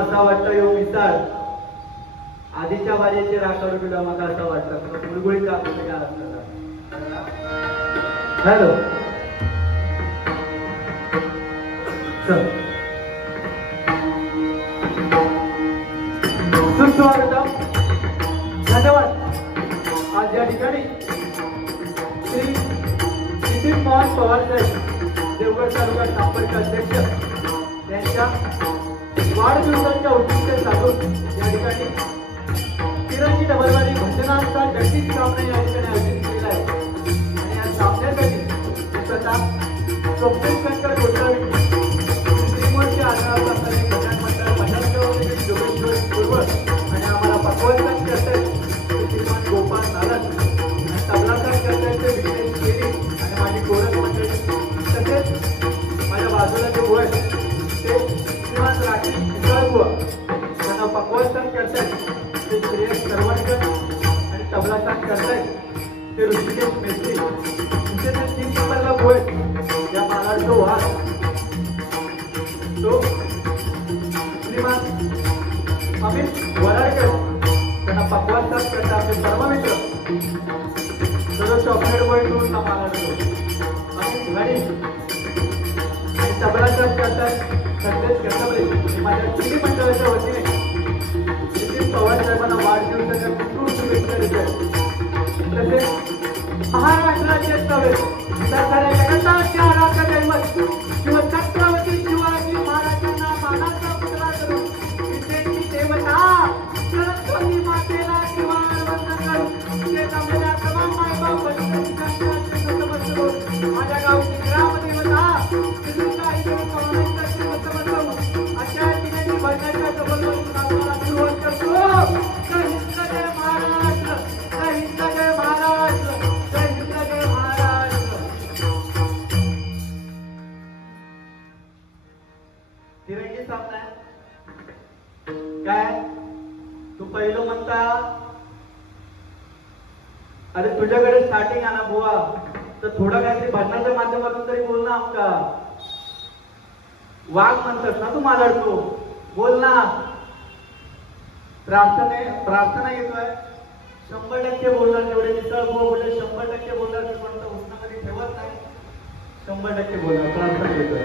असा वाटतं यो विचार आधीच्या बारीचे राखाडू तुला मग असं वाटतं गुळगुळीत दाखवते काय असतं. हॅलो सुस्वागतम. धन्यवाद. आज या ठिकाणी श्री नितीन मोहन पवार साहेब देवगड तालुका संपर्क अध्यक्ष यांच्या वाढदिवसाच्या औचित्य साधून या ठिकाणी तिरंगी डबलवारी भजनांचा जगदीश सामना या ठिकाणी आयोजित केलेला आहे. आणि या सामन्यासाठी स्वतः स्वप्नील शंकर गोसावी श्रीमोहनचे आधार असणारे भजन मंडळ भजनसेवक जोगेश्वरी पूर्व आणि आम्हाला पकवानचाच करतायत श्रीमान गोपाळ नालक आणि तबलाचाच करतायत ते विघ्नेश केरी आणि माझी कोरक मंडळी तसेच माझ्या बाजूला जे बुवा आहेत ते श्रीमान राकेश मिसाळबुवा त्यांना पकवानचाच करतायत ते श्रेयस करवणकर आणि तबलाचाच करतायत ते ऋषिकेश मेत्री तुमचे ते 3 नंबरला बुवा आहेत या मालाचा वाद तो श्रीमान अमित वराडकर त्यांना पकवानचाच करता आपले सर्व मित्र सर्व चॉकलेट बॉय टूर मालाडतो अमित घाडी आणि तबलाचाच करतात सगळेच कसाबळे माझ्या तिन्ही मंडळाच्या वतीने नितीन पवार साहेबांना वाढदिवसाच्या खूप शुभेच्छा देतात. तसेच महाराष्ट्राचे नव्हे तर साऱ्या जगताच्या आराध्य दैवत शिवछत्रपती शिवाजी महाराजांना मानाचा पुतळा करून विशेषी देवता सरस्वती मातेला शिवार वंदन करून ते जमलेल्या तमाम मायबाप माझ्या गावची ग्रामदेवता अशा ठिकाणी भजनाच्या जबरदस्त नावाला सुरुवात करतो. जय हिंद जय महाराष्ट्र, जय हिंद जय महाराष्ट्र, जय हिंद जय महाराष्ट्र. तिरंगी सामना काय तू पहिलं म्हणता अरे तुझ्याकडे स्टार्टिंग आहे ना बुवा तर थोडं काहीतरी भजनाच्या माध्यमातून तरी बोल ना. आमका वाघ म्हणतात ना तू मालाडतो बोल ना. प्रार्थना येतोय 100% बोलणार तेवढे मिसळ बोलले 100% बोलणार मी म्हणतो उष्णमध्ये ठेवत नाही 100% बोलणार प्रार्थना येतोय.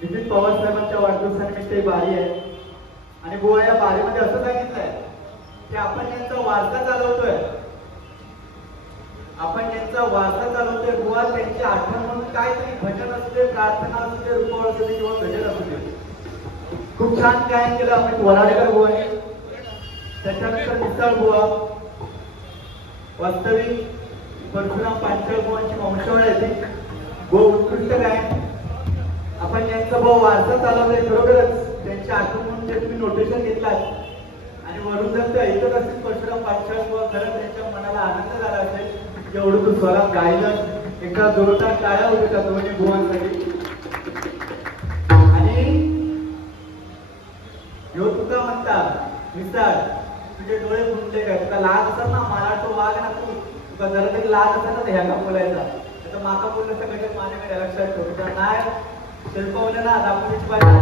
नितीन पवार साहेबांच्या वाढदिवसानिमित्त ही बारी आहे आणि बुवा या बारीमध्ये असं सांगितलंय की आपण यांचा वारसा चालवतोय, बुवा त्यांची आठवण म्हणून काहीतरी भजन असू दे, प्रार्थना असू दे, रूपवळ असू दे किंवा भजन असू दे. खूप छान गायन केलं अमित वराडेकर बुवाने. त्याच्यानंतर मिसाळ बुवा, वास्तविक परशुराम पांचाळ बुवांची वंशावळ आहे ती. बुवा उत्कृष्ट गायन. आपण यांचा भाऊ वारसा चालवलाय, खरोखरच त्यांची आठवण म्हणून जे तुम्ही नोटेशन घेतलात आणि वरून जर ते ऐकत असतील परशुराम पांचाळ बुवा, खरं त्यांच्या मनाला आनंद झाला असेल. जेवढं तू स्वरात गायलं, एका जोरदार टाळ्या होत्या त्या दोन्ही बुवांसाठी. आणि ह्यो तुका म्हणता मिसाळ, तुझे डोळे फुटले काय? तुका लाज असतात ना, मला तो वाघ ना तुका जरा तरी लाज असतात ना ह्या का बोलायचा. आता माका बोललं सगळ्यात माझ्याकडे लक्षात ठेव. तुझा नाही शिल्पवलं ना दाखवलीच पाहिजे.